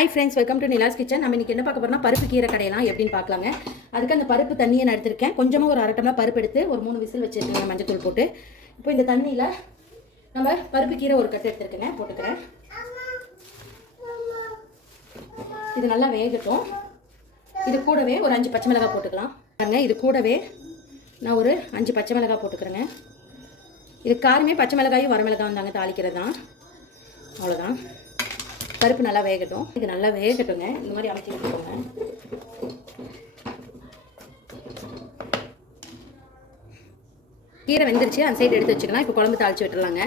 Hi friends welcome to Nila's kitchen நம்ம இன்றைக்கி என்ன பார்க்க போகிறோம்னா பருப்பு கீரை கடையலாம் எப்படின்னு பார்க்கலாங்க. அதுக்கு அந்த பருப்பு தண்ணியை நான் எடுத்திருக்கேன். கொஞ்சமாக ஒரு அரை டம்ளர் பருப்பு எடுத்து ஒரு மூணு விசில் வச்சுருக்கேங்க மஞ்சத்தூள் போட்டு. இப்போ இந்த தண்ணியில் நம்ம பருப்பு கீரை ஒரு கட்டு எடுத்துருக்கேங்க. போட்டுக்கிறேன். இது நல்லா வேகட்டும். இது கூடவே ஒரு அஞ்சு பச்சை மிளகாய் போட்டுக்கலாம். பாருங்க இது கூடவே நான் ஒரு அஞ்சு பச்சை மிளகாய் போட்டுக்கிறேங்க. இது காரமே பச்சை மிளகாயும் வரமிளகாயும் தாங்க தாளிக்கிறது தான் அவ்வளோதான் பருப்பு நல்லா வேகட்டும். இது நல்லா வேகட்டுங்க. இந்த மாதிரி அமைச்சி வச்சுக்கோங்க. கீரை வெந்துருச்சு. அந்த சைடு எடுத்து வச்சுக்கலாம். இப்போ குழம்பு தாளிச்சு விட்டுலாங்க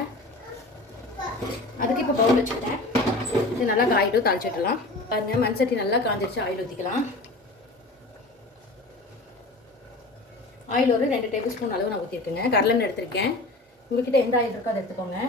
அதுக்கு இப்போ பவுல் வச்சுக்கிட்டேன். இது நல்லா காயிட்டும். தாளிச்சு விட்டுலாம் பாருங்க மண் சட்டி நல்லா காஞ்சிருச்சு. ஆயில் ஊற்றிக்கலாம் ஆயில் ஒரு ரெண்டு டேபிள் ஸ்பூன் அளவு நான் ஊற்றிருக்கேங்க கடலெண்ணெய் எடுத்திருக்கேன். உங்ககிட்ட எந்த ஆயில் இருக்கோ அதை எடுத்துக்கோங்க.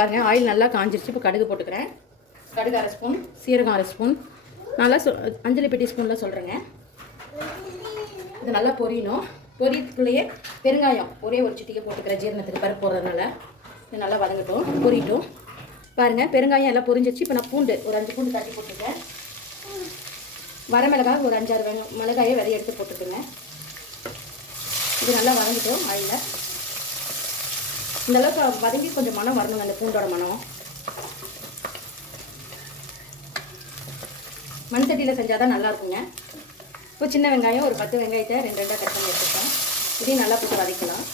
பாருங்க ஆயில் நல்லா காஞ்சிருச்சு. இப்போ கடுகு போட்டுக்கிறேன். கடுகு அரை ஸ்பூன் சீரகம் அரை ஸ்பூன். நல்லா சொ அஞ்சலி பெட்டி ஸ்பூனில் சொல்கிறேங்க இது நல்லா பொரியணும். பொரியத்துக்குள்ளேயே பெருங்காயம். ஒரே ஒரு சிட்டிக்கை போட்டுக்கிறேன் ஜீரணத்துக்கு பருப்பு போடுறதுனால இது நல்லா வதங்கட்டும். பொரியட்டும். பாருங்கள் பெருங்காயம் எல்லாம் பொரிஞ்சிச்சு இப்போ நான் பூண்டு ஒரு அஞ்சு பூண்டு தட்டி போட்டுருக்கேன். வரமிளகாய் ஒரு அஞ்சாறு மிளகாயை விதைய எடுத்து போட்டுக்கோங்க. இது நல்லா வதங்கட்டும் ஆயிலில் இந்த அளவுக்கு வதங்கி கொஞ்சம் மனம் வரணுங்க அந்த பூண்டோட மனம் மண் சட்டியில் செஞ்சால் தான் நல்லா இருக்குங்க இப்போ சின்ன வெங்காயம் ஒரு பத்து வெங்காயத்தை ரெண்டு ரெண்டாக கட் பண்ணி வச்சுருக்கோம் இதையும் நல்லா போட்டு வதக்கலாம்.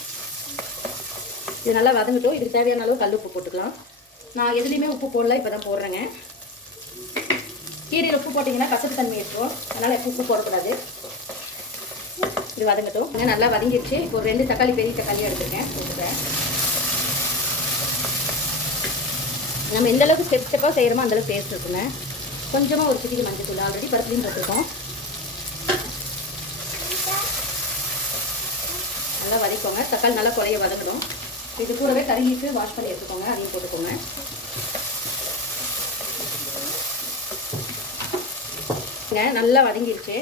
இது நல்லா வதங்கட்டும். இதுக்கு தேவையான அளவு கல் உப்பு போட்டுக்கலாம். நான் எதுலேயுமே உப்பு போடல இப்போ தான் போடுறேங்க. கீரையில் உப்பு போட்டிங்கன்னா கசப்பு தன்மை இருக்கும். அதனால் எப்போ உப்பு போடக்கூடாது. இது வதங்கட்டும். நல்லா வதங்கிடுச்சு. இப்போ ஒரு ரெண்டு தக்காளி பெரிய தக்காளியாக எடுத்துருக்கேன். போட்டுக்கிறேன் நம்ம எந்த அளவுக்கு ஸ்டெப் ஸ்டெப்பாக செய்கிறோமோ அந்தளவுக்கு டேஸ்ட் இருக்குங்க. கொஞ்சமாக ஒரு சிட்டிக்கு மஞ்சள் தூள் ஆல்ரெடி பருப்புலையும் போட்டிருக்கோம். நல்லா வதக்கோங்க. தக்காளி நல்லா குறைய வதக்கணும். இது கூடவே கருங்கிட்டு வாஷ் பண்ணி எடுத்துக்கோங்க. அதையும் போட்டுக்கோங்க. நல்லா வதங்கிருச்சு.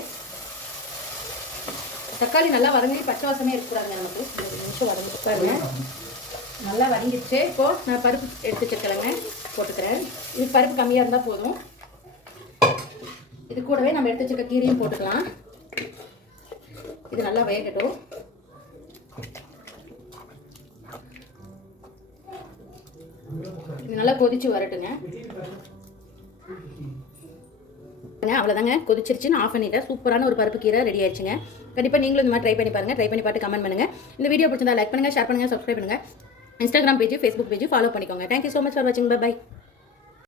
தக்காளி நல்லா வதங்கி பச்சை வாசமே இருக்கக்கூடாதுங்க நமக்கு. நிமிஷம் வதங்கிட்டு பாருங்க. நல்லா வதங்கிடுச்சு. இப்போது நான் பருப்பு எடுத்து வச்சிருக்கேங்க போட்டுக்கிறேன். இது பருப்பு கம்மியாக இருந்தால் போதும். இது கூடவே நம்ம எடுத்து வச்சிருக்க கீரையும் போட்டுக்கலாம். இது நல்லா வேகட்டும். இது நல்லா கொதிச்சு வரட்டுங்க. அவ்வளோதாங்க கொதிச்சிருச்சு. நான் ஆஃப் பண்ணிட்டேன். சூப்பரான ஒரு பருப்பு கீரை ரெடி ஆயிடுச்சுங்க. கண்டிப்பாக நீங்களும் இந்த மாதிரி ட்ரை பண்ணி பாருங்கள் ட்ரை பண்ணி பார்த்து கமெண்ட் பண்ணுங்கள் இந்த வீடியோ பிடிச்சிருந்தா லைக் பண்ணுங்கள் ஷேர் பண்ணுங்கள் சப்ஸ்கிரைப் பண்ணுங்கள் Instagram page Facebook page follow பண்ணிக்கோங்க. Thank you so much for வாட்சிங் பை